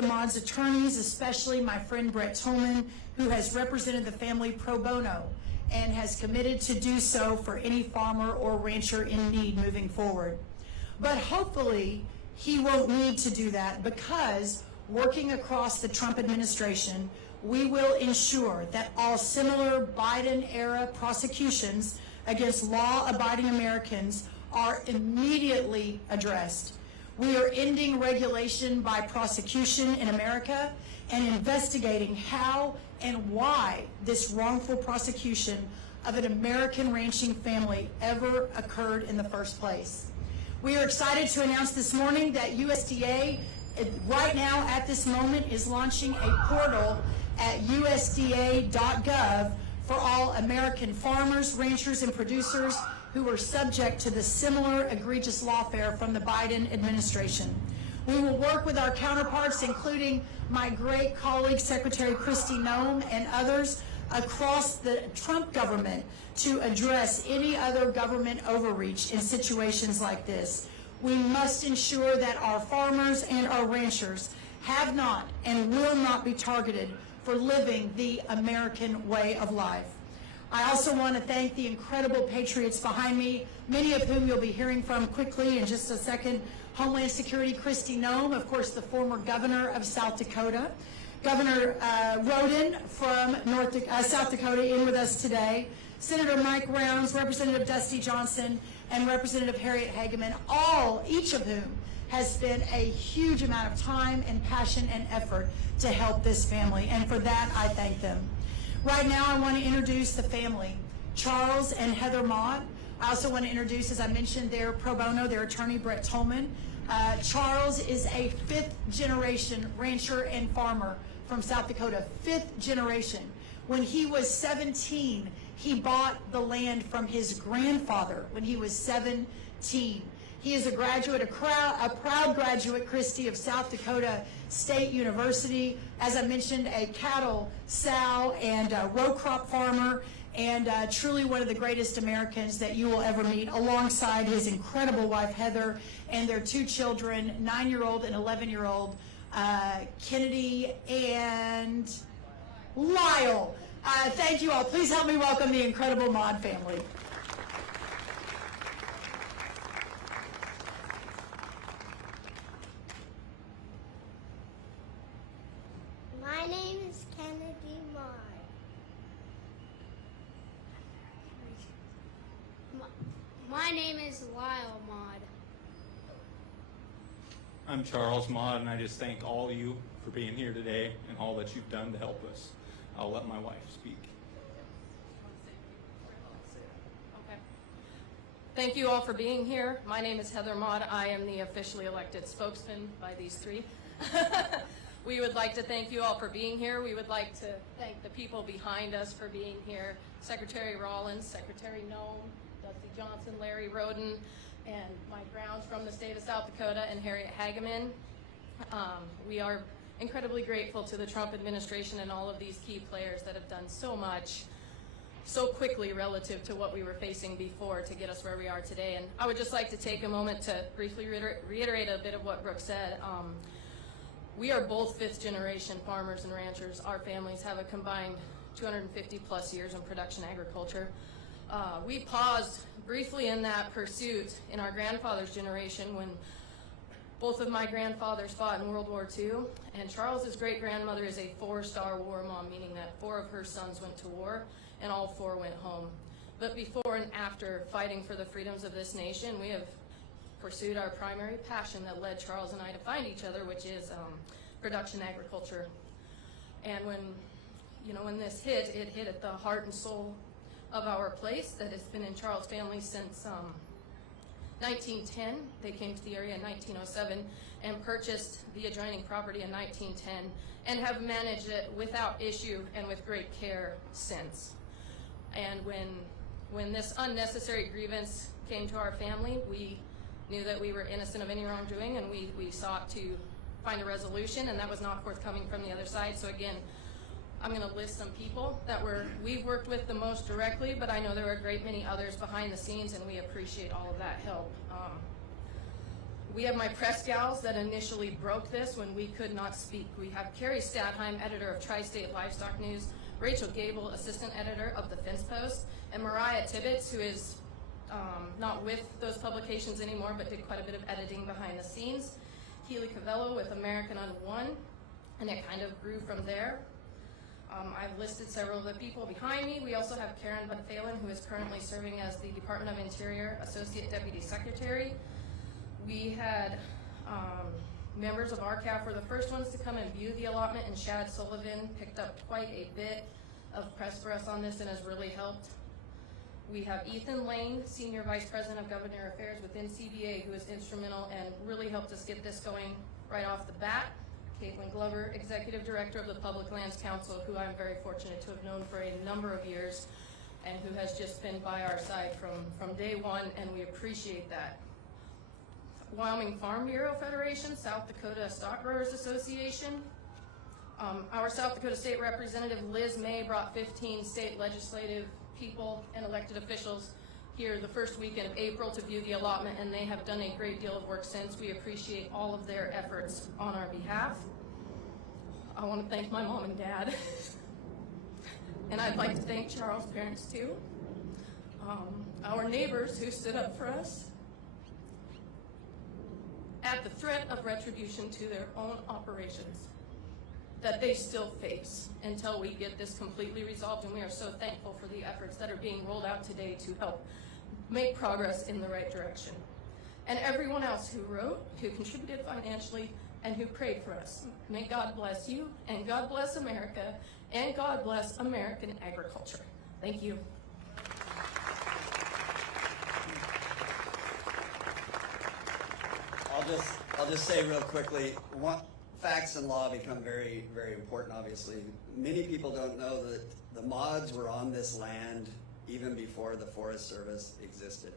the Maudes attorneys, especially my friend Brett Tolman, who has represented the family pro bono and has committed to do so for any farmer or rancher in need moving forward. But hopefully, he won't need to do that, because working across the Trump administration, we will ensure that all similar Biden-era prosecutions against law-abiding Americans are immediately addressed. We are ending regulation by prosecution in America and investigating how and why this wrongful prosecution of an American ranching family ever occurred in the first place. We are excited to announce this morning that USDA, right now at this moment, is launching a portal at usda.gov for all American farmers, ranchers, and producers who are subject to the similar egregious lawfare from the Biden administration. We will work with our counterparts, including my great colleague, Secretary Kristi Noem, and others across the Trump government to address any other government overreach in situations like this. We must ensure that our farmers and our ranchers have not and will not be targeted for living the American way of life. I also want to thank the incredible patriots behind me, many of whom you'll be hearing from quickly in just a second. Homeland Security Kristi Noem, of course, the former governor of South Dakota. Governor Rhoden from South Dakota in with us today. Senator Mike Rounds, Representative Dusty Johnson, and Representative Harriet Hageman, each of whom has spent a huge amount of time and passion and effort to help this family, and for that I thank them. Right now I want to introduce the family, Charles and Heather Maude. I also want to introduce, as I mentioned, their pro bono, their attorney, Brett Tolman. Charles is a fifth-generation rancher and farmer from South Dakota, fifth generation. When he was 17, he bought the land from his grandfather when he was 17. He is a graduate, a proud graduate, Kristi, of South Dakota State University. As I mentioned, a cattle, sow, and row crop farmer, and truly one of the greatest Americans that you will ever meet, alongside his incredible wife, Heather, and their two children, 9-year-old and 11-year-old, Kennedy and Lyle. Thank you all. Please help me welcome the incredible Maude family. My name is Kennedy Maude. My name is Lyle Maude. I'm Charles Maude, and I just thank all of you for being here today and all that you've done to help us. I'll let my wife speak. Okay. Thank you all for being here. My name is Heather Maude. I am the officially elected spokesman by these three. We would like to thank you all for being here. We would like to thank the people behind us for being here. Secretary Rollins, Secretary Noem, Dusty Johnson, Larry Rhoden, and Mike Rounds from the state of South Dakota, and Harriet Hageman. We are incredibly grateful to the Trump administration and all of these key players that have done so much so quickly relative to what we were facing before to get us where we are today. And I would just like to take a moment to briefly reiterate a bit of what Brooke said. We are both fifth-generation farmers and ranchers. Our families have a combined 250 plus years in production agriculture. We paused briefly in that pursuit in our grandfather's generation when both of my grandfathers fought in World War II, and Charles's great-grandmother is a 4-star war mom, meaning that 4 of her sons went to war and all 4 went home. But before and after fighting for the freedoms of this nation, we have pursued our primary passion that led Charles and I to find each other, which is production agriculture. And when this hit, it hit at the heart and soul of our place that has been in Charles' family since 1910. They came to the area in 1907 and purchased the adjoining property in 1910 and have managed it without issue and with great care since. And when this unnecessary grievance came to our family, we knew that we were innocent of any wrongdoing, and we sought to find a resolution, and that was not forthcoming from the other side. So again, I'm going to list some people that we've worked with the most directly, but I know there are a great many others behind the scenes, and we appreciate all of that help. We have my press gals that initially broke this when we could not speak. We have Carrie Stadheim, editor of Tri-State Livestock News, Rachel Gable, assistant editor of the Fence Post, and Mariah Tibbetts, who is not with those publications anymore, but did quite a bit of editing behind the scenes. Keely Cavello with American on One, and it kind of grew from there. I've listed several of the people behind me. We also have Karen Butt-Phelan, who is currently serving as the Department of Interior Associate Deputy Secretary. We had members of RCAF were the first ones to come and view the allotment, and Shad Sullivan picked up quite a bit of press for us on this and has really helped. We have Ethan Lane, Senior Vice President of Government Affairs within CBA, who is instrumental and really helped us get this going right off the bat. Caitlin Glover, Executive Director of the Public Lands Council, who I'm very fortunate to have known for a number of years and who has just been by our side from day one, and we appreciate that. Wyoming Farm Bureau Federation, South Dakota Stock Growers Association. Our South Dakota State Representative Liz May brought 15 state legislative people and elected officials here the first weekend of April to view the allotment, and they have done a great deal of work since. We appreciate all of their efforts on our behalf. I want to thank my mom and dad. And I'd like to thank Charles' parents too. Our neighbors who stood up for us at the threat of retribution to their own operations that they still face until we get this completely resolved, and we are so thankful for the efforts that are being rolled out today to help make progress in the right direction. And everyone else who wrote, who contributed financially, and who prayed for us. May God bless you, and God bless America, and God bless American agriculture. Thank you. I'll just say real quickly, facts and law become very, very important, obviously. Many people don't know that the Maudes were on this land even before the Forest Service existed.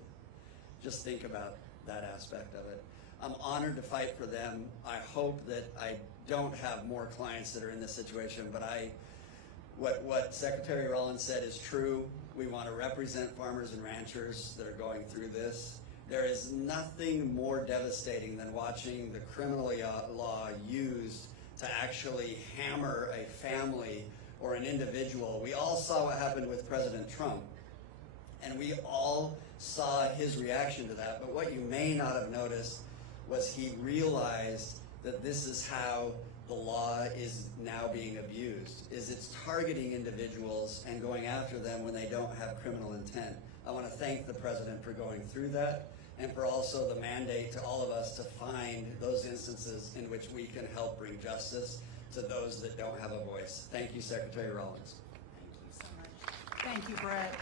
Just think about that aspect of it. I'm honored to fight for them. I hope that I don't have more clients that are in this situation, but what Secretary Rollins said is true. We want to represent farmers and ranchers that are going through this. There is nothing more devastating than watching the criminal law used to actually hammer a family or an individual. We all saw what happened with President Trump, and we all saw his reaction to that. But what you may not have noticed was he realized that this is how the law is now being abused, is it's targeting individuals and going after them when they don't have criminal intent. I want to thank the President for going through that, and for also the mandate to all of us to find those instances in which we can help bring justice to those that don't have a voice. Thank you, Secretary Rollins. Thank you so much. Thank you, Brett.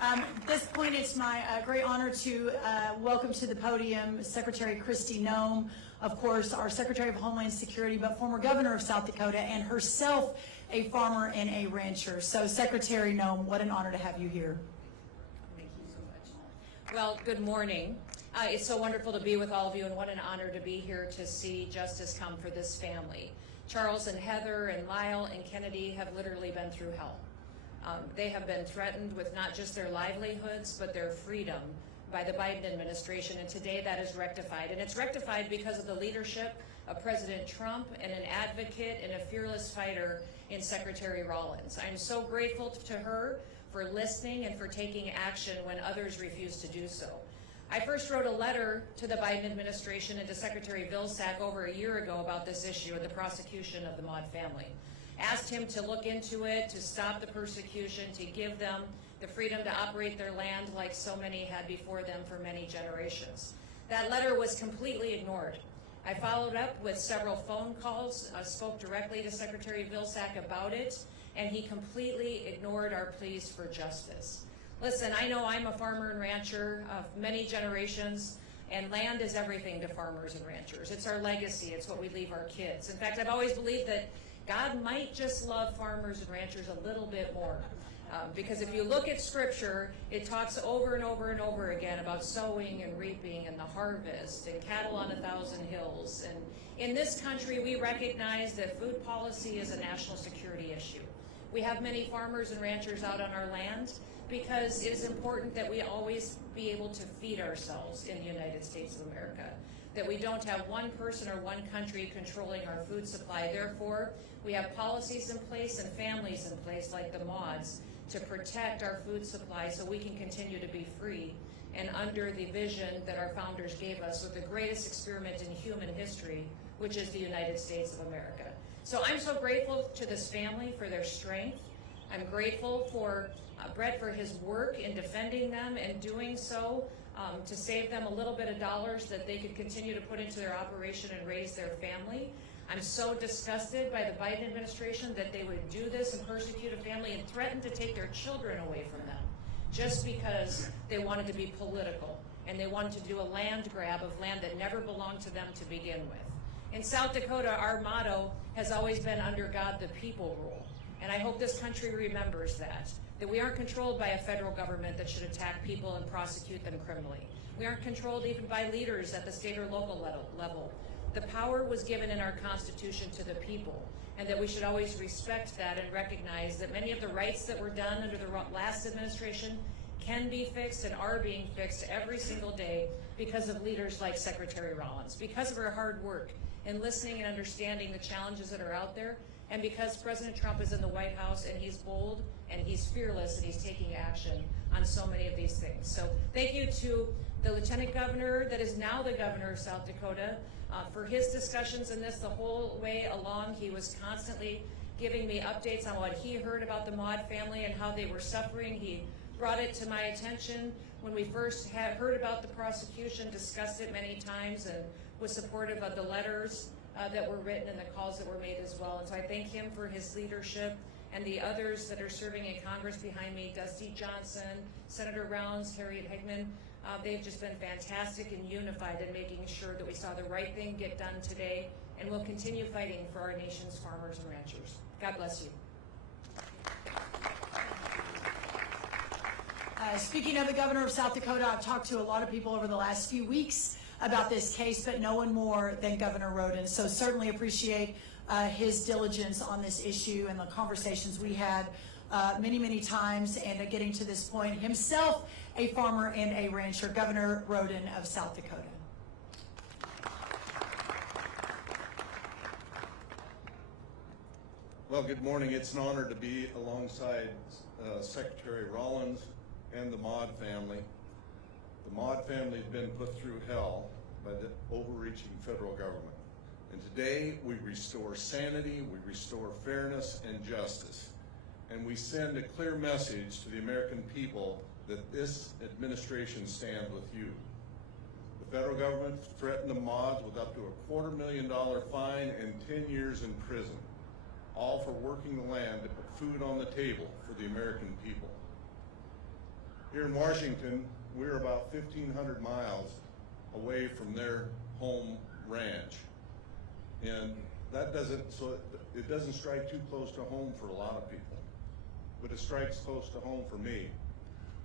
At this point, it's my great honor to welcome to the podium Secretary Kristi Noem, of course, our Secretary of Homeland Security, but former governor of South Dakota, and herself a farmer and a rancher. So, Secretary Noem, what an honor to have you here. Thank you so much. Well, good morning. It's so wonderful to be with all of you, and what an honor to be here to see justice come for this family. Charles and Heather and Lyle and Kennedy have literally been through hell. They have been threatened with not just their livelihoods, but their freedom by the Biden administration, and today that is rectified. And it's rectified because of the leadership of President Trump and an advocate and a fearless fighter in Secretary Rollins. I'm so grateful to her for listening and for taking action when others refuse to do so. I first wrote a letter to the Biden administration and to Secretary Vilsack over a year ago about this issue of the prosecution of the Maude family. Asked him to look into it, to stop the persecution, to give them the freedom to operate their land like so many had before them for many generations. That letter was completely ignored. I followed up with several phone calls, spoke directly to Secretary Vilsack about it, and he completely ignored our pleas for justice. Listen, I know I'm a farmer and rancher of many generations, and land is everything to farmers and ranchers. It's our legacy, it's what we leave our kids. In fact, I've always believed that God might just love farmers and ranchers a little bit more. Because if you look at Scripture, it talks over and over and over again about sowing and reaping and the harvest and cattle on 1,000 hills. And in this country, we recognize that food policy is a national security issue. We have many farmers and ranchers out on our land because it is important that we always be able to feed ourselves in the United States of America. that we don't have one person or one country controlling our food supply. Therefore, we have policies in place and families in place like the Maudes to protect our food supply so we can continue to be free and under the vision that our founders gave us with the greatest experiment in human history, which is the United States of America. So I'm so grateful to this family for their strength. I'm grateful for Brett for his work in defending them and doing so to save them a little bit of dollars that they could continue to put into their operation and raise their family. I'm so disgusted by the Biden administration that they would do this and persecute a family and threaten to take their children away from them just because they wanted to be political and they wanted to do a land grab of land that never belonged to them to begin with. In South Dakota, our motto has always been under God the people rule. And I hope this country remembers that we aren't controlled by a federal government that should attack people and prosecute them criminally. We aren't controlled even by leaders at the state or local level. The power was given in our Constitution to the people, and that we should always respect that and recognize that many of the rights that were done under the last administration can be fixed and are being fixed every single day because of leaders like Secretary Rollins, because of her hard work in listening and understanding the challenges that are out there, and because President Trump is in the White House and he's bold and he's fearless and he's taking action on so many of these things. So thank you to the Lieutenant Governor that is now the Governor of South Dakota for his discussions in this the whole way along. He was constantly giving me updates on what he heard about the Maude family and how they were suffering. He brought it to my attention when we first had heard about the prosecution, discussed it many times, and was supportive of the letters that were written and the calls that were made as well. And so I thank him for his leadership, and the others that are serving in Congress behind me, Dusty Johnson, Senator Rounds, Harriet Hegman. They've just been fantastic and unified in making sure that we saw the right thing get done today, and we'll continue fighting for our nation's farmers and ranchers. God bless you. Speaking of the governor of South Dakota, I've talked to a lot of people over the last few weeks about this case, but no one more than Governor Rhoden. So certainly appreciate his diligence on this issue and the conversations we had many, many times, and getting to this point. Himself a farmer and a rancher, Governor Rhoden of South Dakota. Well, good morning. It's an honor to be alongside Secretary Rollins and the Maude family. The Maude family has been put through hell by the overreaching federal government. And today we restore sanity, we restore fairness and justice. And we send a clear message to the American people that this administration stands with you. The federal government threatened the Maudes with up to a $250,000 fine and 10 years in prison, all for working the land to put food on the table for the American people. Here in Washington, we're about 1,500 miles away from their home ranch. And that it doesn't strike too close to home for a lot of people, but it strikes close to home for me.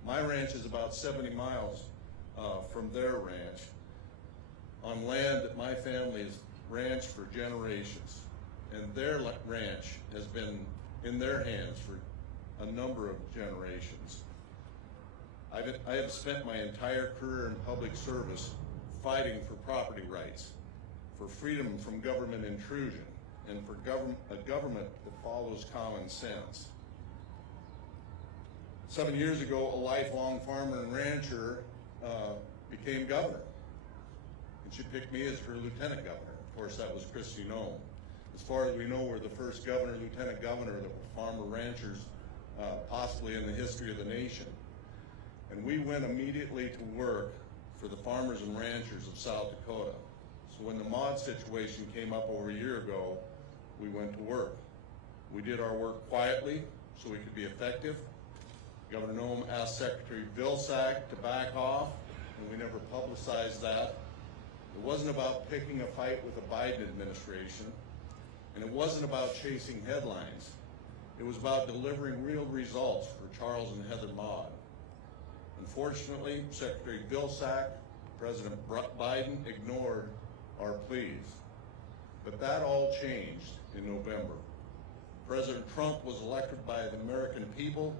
My ranch is about 70 miles from their ranch on land that my family has ranched for generations. And their ranch has been in their hands for a number of generations. I have spent my entire career in public service fighting for property rights, for freedom from government intrusion, and for a government that follows common sense. 7 years ago, a lifelong farmer and rancher became governor, and she picked me as her lieutenant governor. Of course, that was Kristi Noem. As far as we know, we're the first governor, lieutenant governor of farmer ranchers, possibly in the history of the nation. And we went immediately to work for the farmers and ranchers of South Dakota. So when the Maude situation came up over a year ago, we went to work. We did our work quietly so we could be effective. Governor Noem asked Secretary Vilsack to back off, and we never publicized that. It wasn't about picking a fight with the Biden administration, and it wasn't about chasing headlines. It was about delivering real results for Charles and Heather Maude. Unfortunately, Secretary Vilsack, President Biden ignored our pleas. But that all changed in November. President Trump was elected by the American people,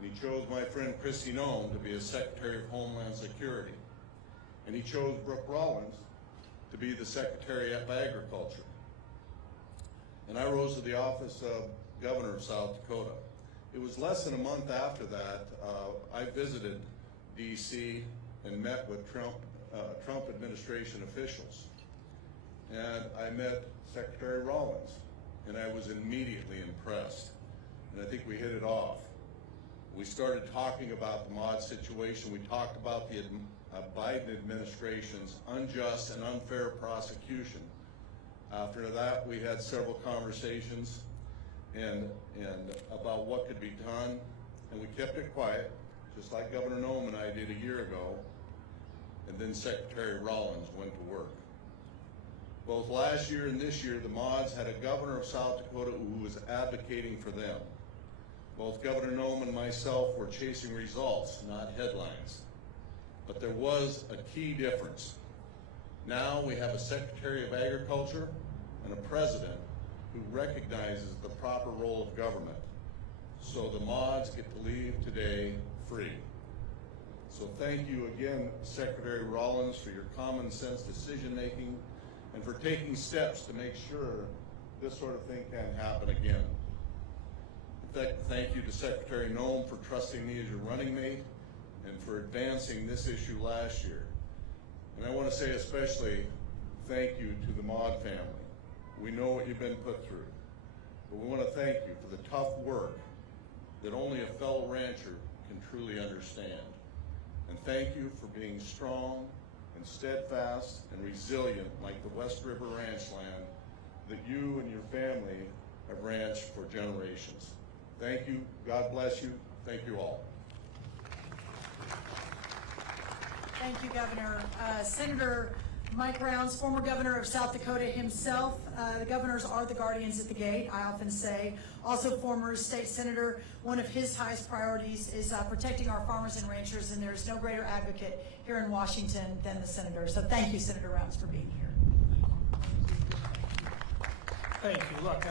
and he chose my friend Kristi Noem to be his Secretary of Homeland Security. And he chose Brooke Rollins to be the Secretary of Agriculture. And I rose to the office of Governor of South Dakota. It was less than a month after that, I visited D.C. and met with Trump administration officials. And I met Secretary Rollins, and I was immediately impressed. And I think we hit it off. We started talking about the Maude situation. We talked about the Biden administration's unjust and unfair prosecution. After that, we had several conversations and about what could be done, and we kept it quiet, just like Governor Noem and I did a year ago, and then Secretary Rollins went to work. Both last year and this year, the Maudes had a governor of South Dakota who was advocating for them. Both Governor Noem and myself were chasing results, not headlines. But there was a key difference. Now we have a Secretary of Agriculture and a President who recognizes the proper role of government. So the Maudes get to leave today free. So thank you again, Secretary Rollins, for your common sense decision making and for taking steps to make sure this sort of thing can't happen again. Thank you to Secretary Noem for trusting me as your running mate and for advancing this issue last year. And I want to say especially thank you to the Maude family. We know what you've been put through, but we want to thank you for the tough work that only a fellow rancher can truly understand. And thank you for being strong and steadfast and resilient like the West River ranch land that you and your family have ranched for generations. Thank you. God bless you. Thank you all. Thank you, Governor. Senator Mike Rounds, former governor of South Dakota himself. The governors are the guardians at the gate, I often say. Also former state senator, one of his highest priorities is protecting our farmers and ranchers, and there's no greater advocate here in Washington than the senator. So thank you, Senator Rounds, for being here. Thank you. Look,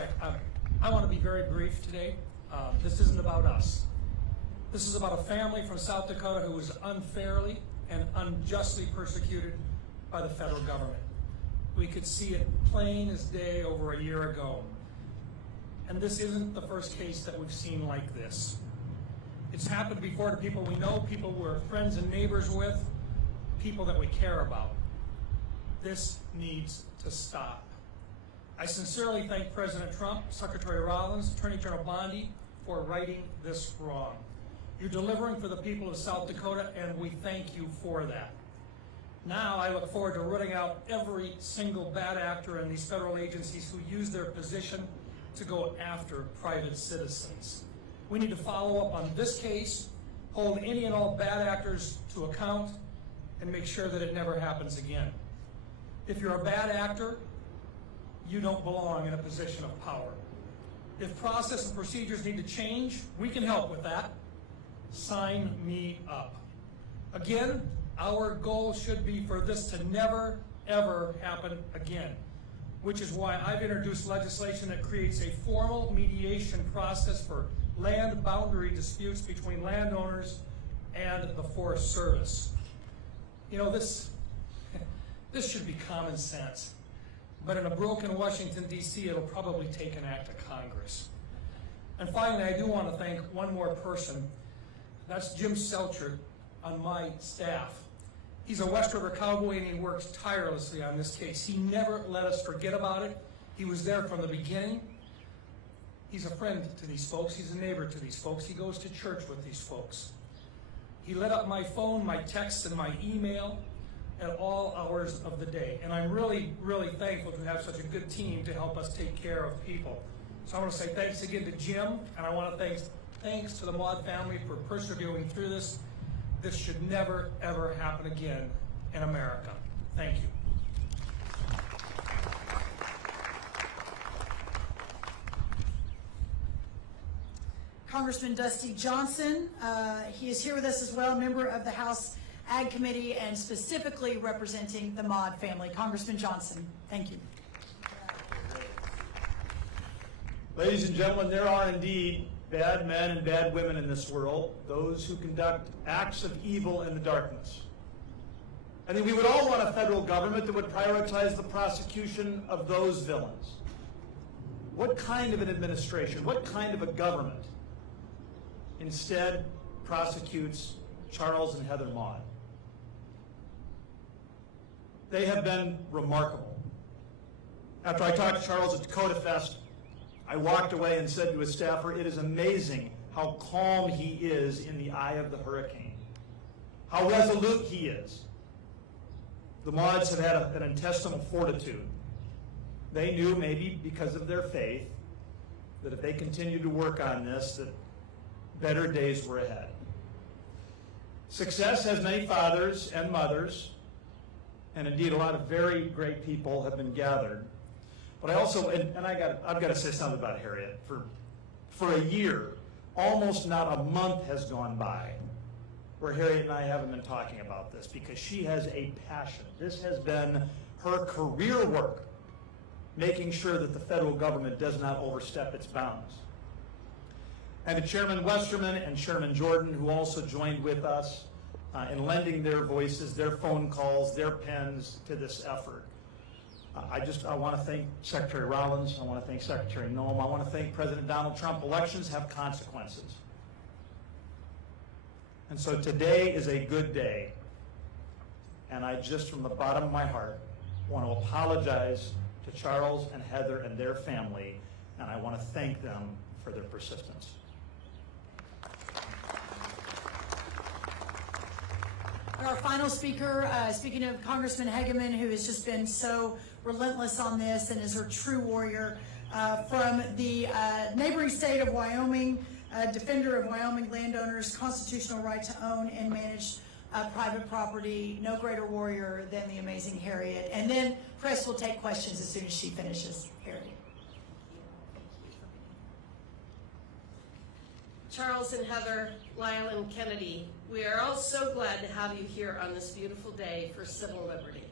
I want to be very brief today. This isn't about us. This is about a family from South Dakota who was unfairly and unjustly persecuted by the federal government. We could see it plain as day over a year ago. And this isn't the first case that we've seen like this. It's happened before to people we know, people we're friends and neighbors with, people that we care about. This needs to stop. I sincerely thank President Trump, Secretary Rollins, Attorney General Bondi for righting this wrong. You're delivering for the people of South Dakota, and we thank you for that. Now I look forward to rooting out every single bad actor in these federal agencies who use their position to go after private citizens. We need to follow up on this case, hold any and all bad actors to account, and make sure that it never happens again. If you're a bad actor, you don't belong in a position of power. If process and procedures need to change, we can help with that. Sign me up. Again, our goal should be for this to never, ever happen again, which is why I've introduced legislation that creates a formal mediation process for land boundary disputes between landowners and the Forest Service. You know, this should be common sense. But in a broken Washington, D.C., it'll probably take an act of Congress. And finally, I do want to thank one more person. That's Jim Selchert on my staff. He's a West River cowboy, and he works tirelessly on this case. He never let us forget about it. He was there from the beginning. He's a friend to these folks. He's a neighbor to these folks. He goes to church with these folks. He lit up my phone, my texts, and my email at all hours of the day. And I'm really, really thankful to have such a good team to help us take care of people. So I want to say thanks again to Jim, and I want to thanks to the Maude family for persevering through this. This should never, ever happen again in America. Thank you. Congressman Dusty Johnson, he is here with us as well, member of the House Ag Committee and specifically representing the Maude family. Congressman Johnson, thank you. Ladies and gentlemen, there are indeed bad men and bad women in this world, those who conduct acts of evil in the darkness. I think we would all want a federal government that would prioritize the prosecution of those villains. What kind of an administration, what kind of a government instead prosecutes Charles and Heather Maude? They have been remarkable. After I talked to Charles at Dakota Fest, I walked away and said to his staffer, it is amazing how calm he is in the eye of the hurricane, how resolute he is. The Maudes have had an intestinal fortitude. They knew, maybe because of their faith, that if they continued to work on this, that better days were ahead. Success has many fathers and mothers, and indeed a lot of very great people have been gathered. But I also, I've got to say something about Harriet. For a year, almost not a month has gone by where Harriet and I haven't been talking about this, because she has a passion. This has been her career work, making sure that the federal government does not overstep its bounds. And to Chairman Westerman and Chairman Jordan, who also joined with us in lending their voices, their phone calls, their pens to this effort. I want to thank Secretary Rollins, I want to thank Secretary Noem, I want to thank President Donald Trump. Elections have consequences. And so today is a good day, and I just, from the bottom of my heart, want to apologize to Charles and Heather and their family, and I want to thank them for their persistence. Our final speaker, speaking of Congressman Hegeman, who has just been so relentless on this and is her true warrior, from the neighboring state of Wyoming, defender of Wyoming landowners' constitutional right to own and manage private property. No greater warrior than the amazing Harriet. And then press will take questions as soon as she finishes. Harriet. Charles and Heather, Lyle and Kennedy, we are all so glad to have you here on this beautiful day for civil liberty.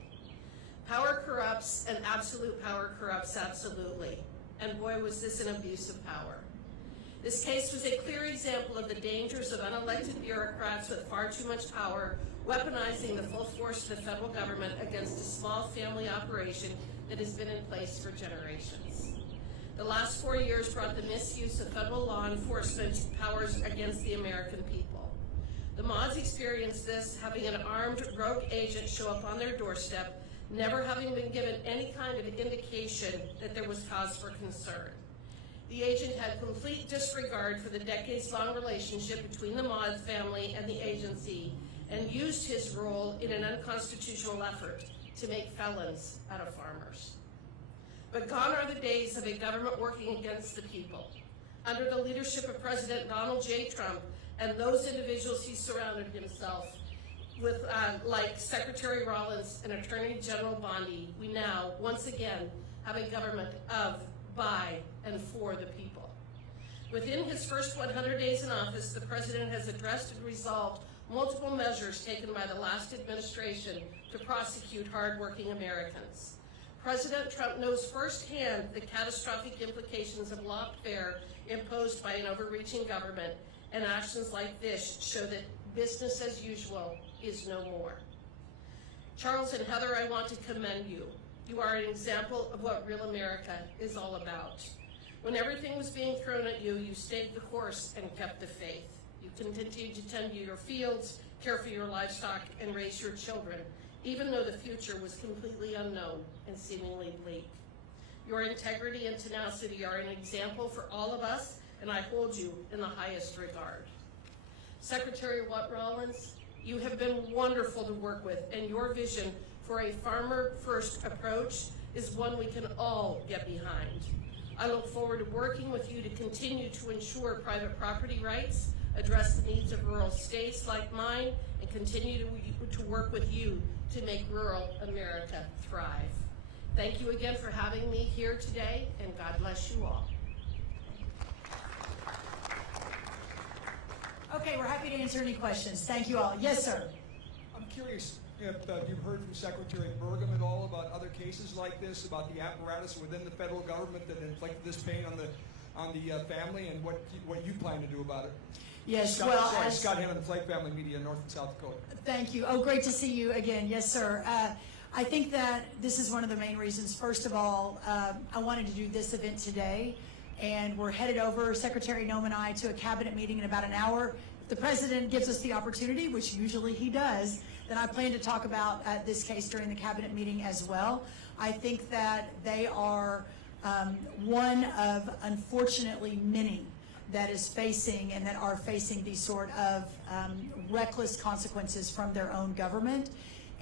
Power corrupts, and absolute power corrupts absolutely. And boy, was this an abuse of power. This case was a clear example of the dangers of unelected bureaucrats with far too much power, weaponizing the full force of the federal government against a small family operation that has been in place for generations. The last 4 years brought the misuse of federal law enforcement powers against the American people. The Maudes experienced this, having an armed rogue agent show up on their doorstep, never having been given any kind of indication that there was cause for concern. The agent had complete disregard for the decades-long relationship between the Maude family and the agency, and used his role in an unconstitutional effort to make felons out of farmers. But gone are the days of a government working against the people. Under the leadership of President Donald J. Trump and those individuals he surrounded himself with, like Secretary Rollins and Attorney General Bondi, we now, once again, have a government of, by, and for the people. Within his first 100 days in office, the President has addressed and resolved multiple measures taken by the last administration to prosecute hardworking Americans. President Trump knows firsthand the catastrophic implications of lawfare imposed by an overreaching government, and actions like this show that business as usual is no more. Charles and Heather, I want to commend you. You are an example of what real America is all about. When everything was being thrown at you, you stayed the course and kept the faith. You continued to tend to your fields, care for your livestock, and raise your children, even though the future was completely unknown and seemingly bleak. Your integrity and tenacity are an example for all of us, and I hold you in the highest regard. Secretary Rollins, you have been wonderful to work with, and your vision for a farmer-first approach is one we can all get behind. I look forward to working with you to continue to ensure private property rights, address the needs of rural states like mine, and continue to work with you to make rural America thrive. Thank you again for having me here today, and God bless you all. Okay, we're happy to answer any questions. Thank you all. Yes, sir. I'm curious if you've heard from Secretary Burgum at all about other cases like this, about the apparatus within the federal government that inflicted this pain on the family, and what you plan to do about it. Yes, Scott, well, sorry, as- Scott Hammond, the Flake Family Media, North and South Dakota. Thank you. Oh, great to see you again. Yes, sir. I think that this is one of the main reasons. First of all, I wanted to do this event today, and we're headed over, Secretary Noem and I, to a cabinet meeting in about an hour. If the president gives us the opportunity, which usually he does, then I plan to talk about this case during the cabinet meeting as well. I think that they are one of, unfortunately, many that is facing and that are facing these sort of reckless consequences from their own government.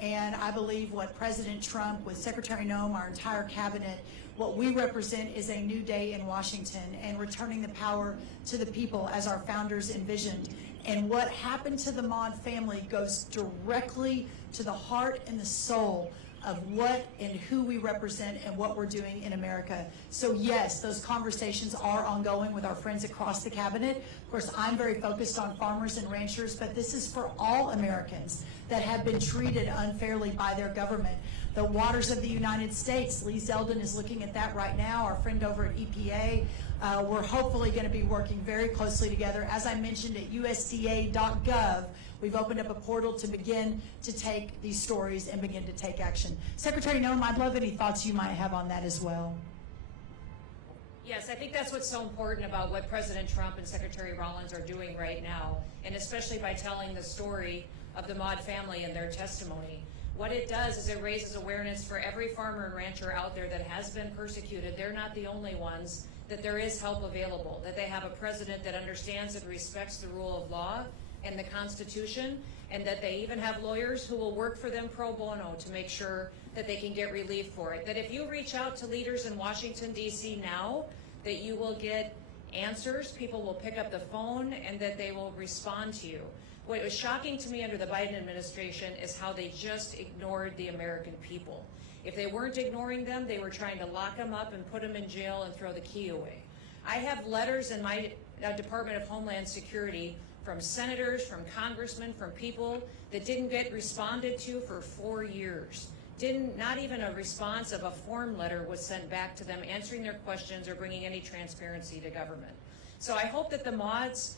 And I believe what President Trump, with Secretary Noem, our entire cabinet, what we represent is a new day in Washington and returning the power to the people as our founders envisioned. And what happened to the Maude family goes directly to the heart and the soul of what and who we represent and what we're doing in America. So yes, those conversations are ongoing with our friends across the cabinet. Of course, I'm very focused on farmers and ranchers, but this is for all Americans that have been treated unfairly by their government. The waters of the United States, Lee Zeldin is looking at that right now, our friend over at EPA. We're hopefully going to be working very closely together. As I mentioned, at USDA.gov, we've opened up a portal to begin to take these stories and begin to take action. Secretary Noem, I'd love any thoughts you might have on that as well. Yes, I think that's what's so important about what President Trump and Secretary Rollins are doing right now, and especially by telling the story of the Maude family and their testimony. What it does is it raises awareness for every farmer and rancher out there that has been persecuted. They're not the only ones, that there is help available, that they have a president that understands and respects the rule of law and the Constitution, and that they even have lawyers who will work for them pro bono to make sure that they can get relief for it. That if you reach out to leaders in Washington, D.C. now, that you will get answers, people will pick up the phone, and that they will respond to you. What was shocking to me under the Biden administration is how they just ignored the American people. If they weren't ignoring them, they were trying to lock them up and put them in jail and throw the key away. I have letters in my Department of Homeland Security from senators, from congressmen, from people that didn't get responded to for 4 years. Not even a response of a form letter was sent back to them answering their questions or bringing any transparency to government. So I hope that the Maudes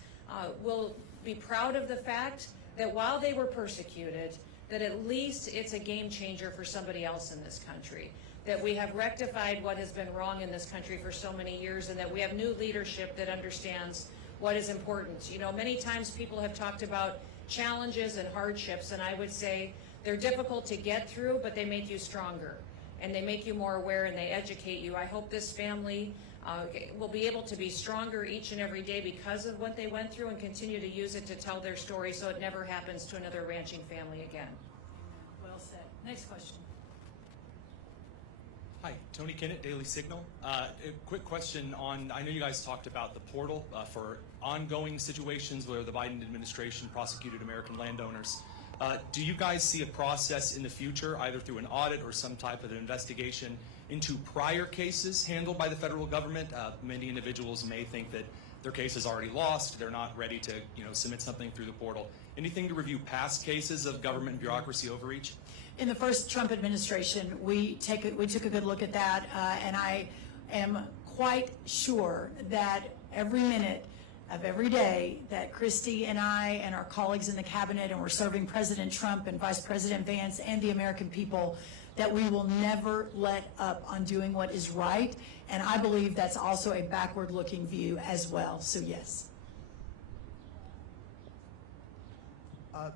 will be proud of the fact that while they were persecuted, that at least it's a game changer for somebody else in this country, that we have rectified what has been wrong in this country for so many years, and that we have new leadership that understands what is important. You know, many times people have talked about challenges and hardships, and I would say they're difficult to get through, but they make you stronger, and they make you more aware, and they educate you. I hope this family will be able to be stronger each and every day because of what they went through, and continue to use it to tell their story so it never happens to another ranching family again. Well said. Next question. Hi, Tony Kennett, Daily Signal. A quick question on, I know you guys talked about the portal for ongoing situations where the Biden administration prosecuted American landowners. Do you guys see a process in the future, either through an audit or some type of an investigation into prior cases handled by the federal government? Many individuals may think that their case is already lost, they're not ready to submit something through the portal. Anything to review past cases of government bureaucracy overreach? In the first Trump administration, we took a good look at that, and I am quite sure that every minute of every day that Kristi and I and our colleagues in the cabinet, and we're serving President Trump and Vice President Vance and the American people, that we will never let up on doing what is right. And I believe that's also a backward-looking view as well. So yes.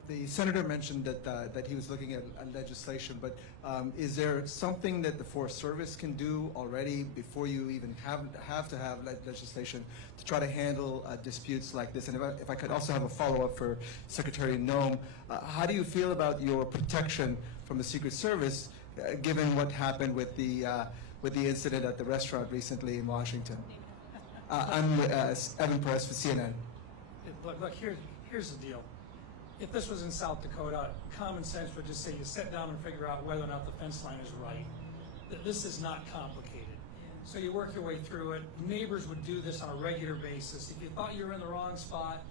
The senator mentioned that he was looking at legislation, but is there something that the Forest Service can do already before you even have to have legislation to try to handle disputes like this? And if I could also have a follow-up for Secretary Noem, how do you feel about your protection from the Secret Service, given what happened with the incident at the restaurant recently in Washington? I'm Evan Perez for CNN. Look, here's the deal. If this was in South Dakota, common sense would just say you sit down and figure out whether or not the fence line is right. This is not complicated. So you work your way through it. Neighbors would do this on a regular basis. If you thought you were in the wrong spot,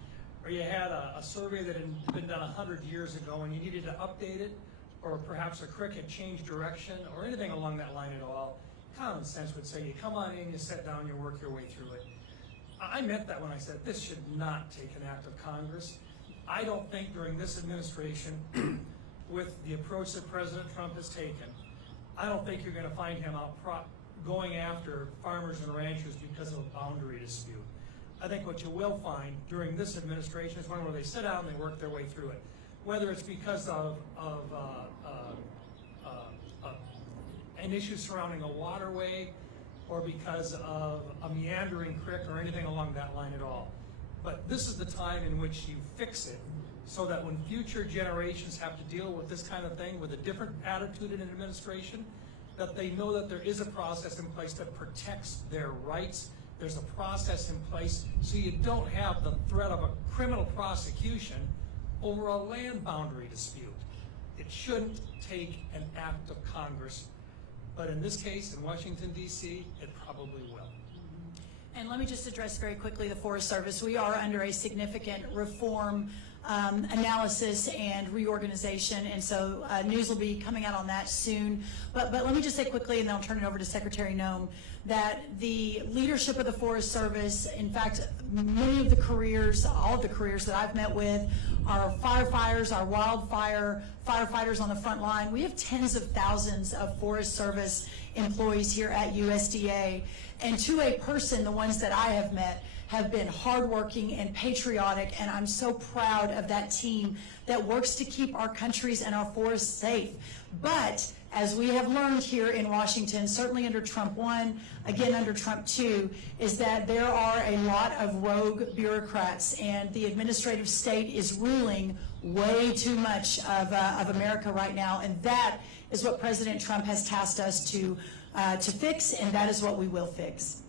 or you had a survey that had been done 100 years ago and you needed to update it, or perhaps a creek had changed direction, or anything along that line at all, common sense would say you come on in, you sit down, you work your way through it. I meant that when I said this should not take an act of Congress. I don't think during this administration, with the approach that President Trump has taken, I don't think you're going to find him out going after farmers and ranchers because of a boundary dispute. I think what you will find during this administration is one where they sit down and they work their way through it. Whether it's because of an issue surrounding a waterway or because of a meandering creek or anything along that line at all. But this is the time in which you fix it so that when future generations have to deal with this kind of thing with a different attitude in an administration, that they know that there is a process in place that protects their rights. There's a process in place so you don't have the threat of a criminal prosecution over a land boundary dispute. It shouldn't take an act of Congress, but in this case, in Washington, D.C., it probably will. And let me just address very quickly the Forest Service. We are under a significant reform analysis and reorganization, and so news will be coming out on that soon. But let me just say quickly, and then I'll turn it over to Secretary Noem, that the leadership of the Forest Service, in fact, many of the careers, all of the careers that I've met with, are firefighters, our wildfire firefighters on the front line. We have tens of thousands of Forest Service employees here at USDA, and to a person, the ones that I have met have been hardworking and patriotic, and I'm so proud of that team that works to keep our countries and our forests safe. But as we have learned here in Washington, certainly under Trump 1, again under Trump 2, is that there are a lot of rogue bureaucrats, and the administrative state is ruling way too much of America right now, and that is what President Trump has tasked us to fix, and that is what we will fix.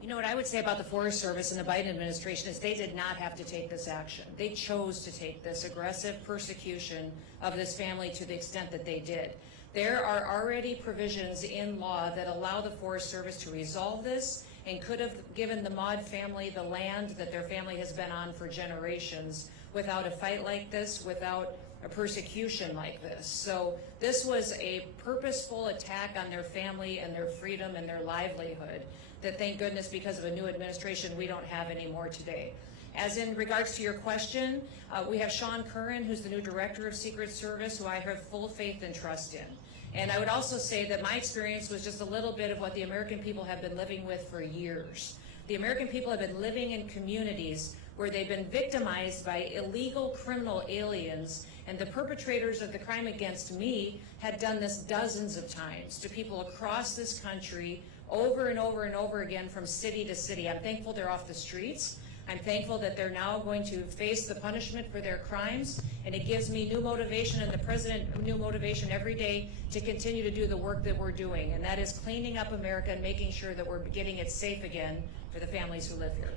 You know what I would say about the Forest Service and the Biden administration is they did not have to take this action. They chose to take this aggressive persecution of this family to the extent that they did. There are already provisions in law that allow the Forest Service to resolve this and could have given the Maude family the land that their family has been on for generations without a fight like this, without a persecution like this. So this was a purposeful attack on their family and their freedom and their livelihood that, thank goodness, because of a new administration, we don't have anymore today. As in regards to your question, we have Sean Curran, who's the new Director of Secret Service, who I have full faith and trust in. And I would also say that my experience was just a little bit of what the American people have been living with for years. The American people have been living in communities where they've been victimized by illegal criminal aliens, and the perpetrators of the crime against me had done this dozens of times to people across this country over and over and over again from city to city. I'm thankful they're off the streets. I'm thankful that they're now going to face the punishment for their crimes, and it gives me new motivation and the President new motivation every day to continue to do the work that we're doing, and that is cleaning up America and making sure that we're getting it safe again for the families who live here.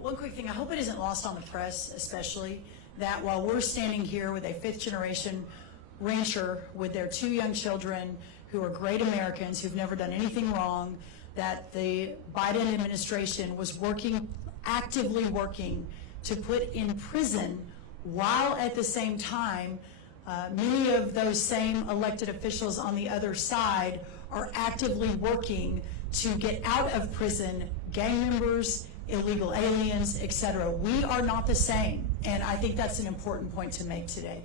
One quick thing, I hope it isn't lost on the press especially, that while we're standing here with a fifth-generation rancher with their 2 young children who are great Americans who've never done anything wrong, that the Biden administration was actively working to put in prison, while at the same time, many of those same elected officials on the other side are actively working to get out of prison gang members, illegal aliens, etc. We are not the same, and I think that's an important point to make today.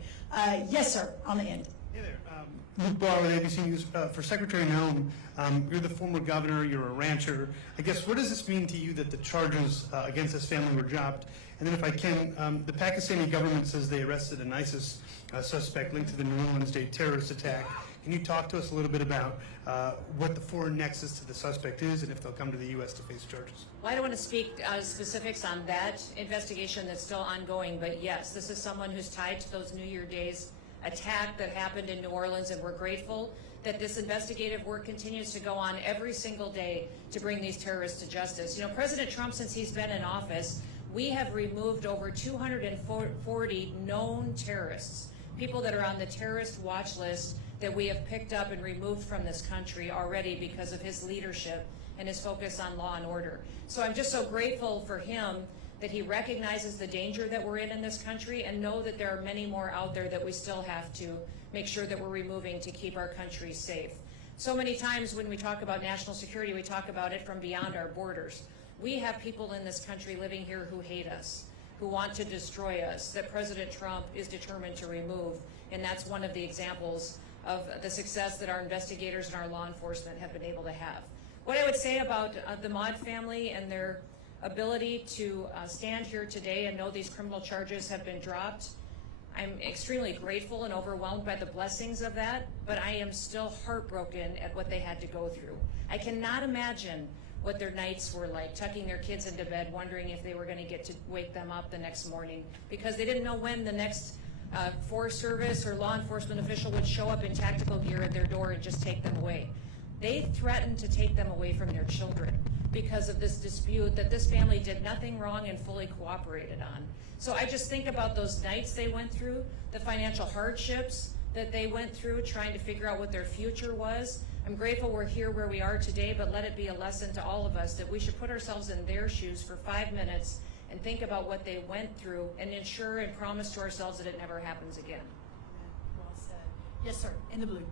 Yes, sir, on the end. Hey there. Luke Barr with ABC News. For Secretary Noem, you're the former governor, you're a rancher. I guess, what does this mean to you that the charges against this family were dropped? And then if I can, the Pakistani government says they arrested an ISIS suspect linked to the New Orleans Day terrorist attack. Can you talk to us a little bit about what the foreign nexus to the suspect is and if they'll come to the U.S. to face charges? Well, I don't want to speak specifics on that investigation that's still ongoing, but yes, this is someone who's tied to those New Year days attack that happened in New Orleans, and we're grateful that this investigative work continues to go on every single day to bring these terrorists to justice. You know, President Trump, since he's been in office, we have removed over 240 known terrorists, people that are on the terrorist watch list that we have picked up and removed from this country already because of his leadership and his focus on law and order. So I'm just so grateful for him that he recognizes the danger that we're in this country, and know that there are many more out there that we still have to make sure that we're removing to keep our country safe. So many times when we talk about national security, we talk about it from beyond our borders. We have people in this country living here who hate us, who want to destroy us, that President Trump is determined to remove, and that's one of the examples of the success that our investigators and our law enforcement have been able to have. What I would say about the Maude family and their ability to stand here today and know these criminal charges have been dropped, I'm extremely grateful and overwhelmed by the blessings of that, but I am still heartbroken at what they had to go through. I cannot imagine what their nights were like, tucking their kids into bed, wondering if they were going to get to wake them up the next morning, because they didn't know when the next Forest Service or law enforcement official would show up in tactical gear at their door and just take them away. They threatened to take them away from their children because of this dispute that this family did nothing wrong and fully cooperated on. So I just think about those nights they went through, the financial hardships that they went through trying to figure out what their future was. I'm grateful we're here where we are today, but let it be a lesson to all of us that we should put ourselves in their shoes for 5 minutes and think about what they went through and ensure and promise to ourselves that it never happens again. Well said. Yes, sir, in the blue.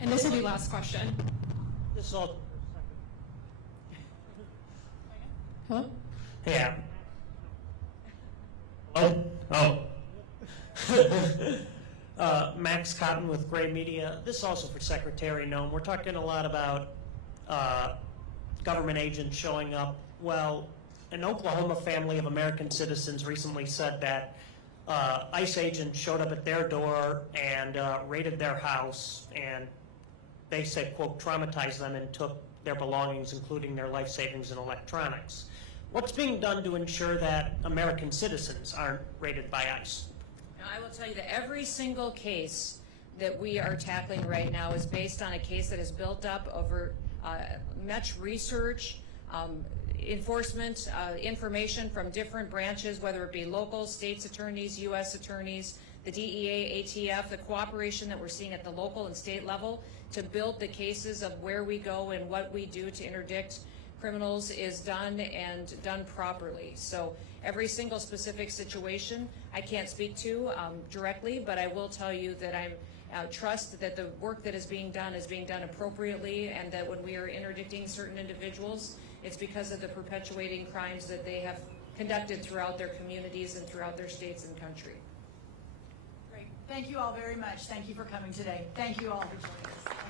And this will be last question. This is all. Hello? Yeah. Oh. Max Cotton with Gray Media. This is also for Secretary Noem. We're talking a lot about government agents showing up. Well, an Oklahoma family of American citizens recently said that ICE agents showed up at their door and raided their house, and they said, quote, traumatized them and took their belongings, including their life savings and electronics. What's being done to ensure that American citizens aren't raided by ICE? Now, I will tell you that every single case that we are tackling right now is based on a case that is built up over much research, enforcement, information from different branches, whether it be local, states attorneys, U.S. attorneys, the DEA, ATF, the cooperation that we're seeing at the local and state level to build the cases of where we go and what we do to interdict criminals is done and done properly. So every single specific situation I can't speak to directly, but I will tell you that I trust that the work that is being done appropriately, and that when we are interdicting certain individuals, it's because of the perpetuating crimes that they have conducted throughout their communities and throughout their states and country. Great. Thank you all very much. Thank you for coming today. Thank you all for joining us.